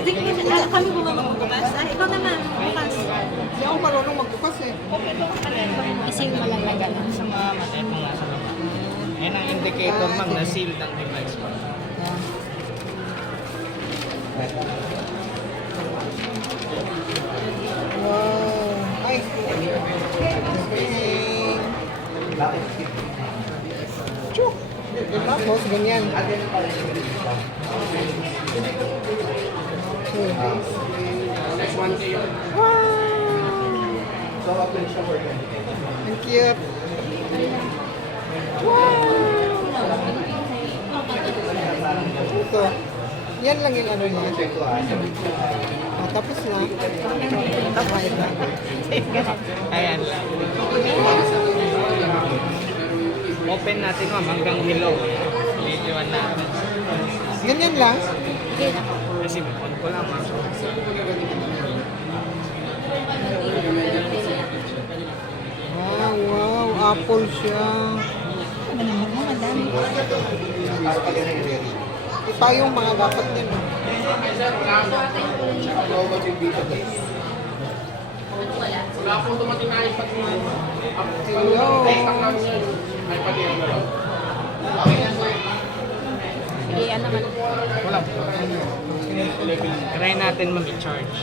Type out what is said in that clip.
Sige, kami magbubukas. Ikaw naman, bukas. Hindi ako marunong magbukas eh. Kasi malalaga lang. Sa mga matepong nasa baba. Yan ang indicator ma'am na seal ng device mo. Wow. Ay. Chuk. Tapos, ganyan. Wow. Ang cute. Wow. Ito. Yan lang yung ano niya. Tapos na. Tapos na. Ayan lang. Open natin ma'am hanggang below. Videoan natin. Ganyan lang. Kasi on ko lang ma'am. Wow, wow. Apple siya. Ipa yung mga dapat din. Wala po dumating na iPad mo. Hello. iPad yan. Sige, ano naman. Wala po. Try natin mag-charge.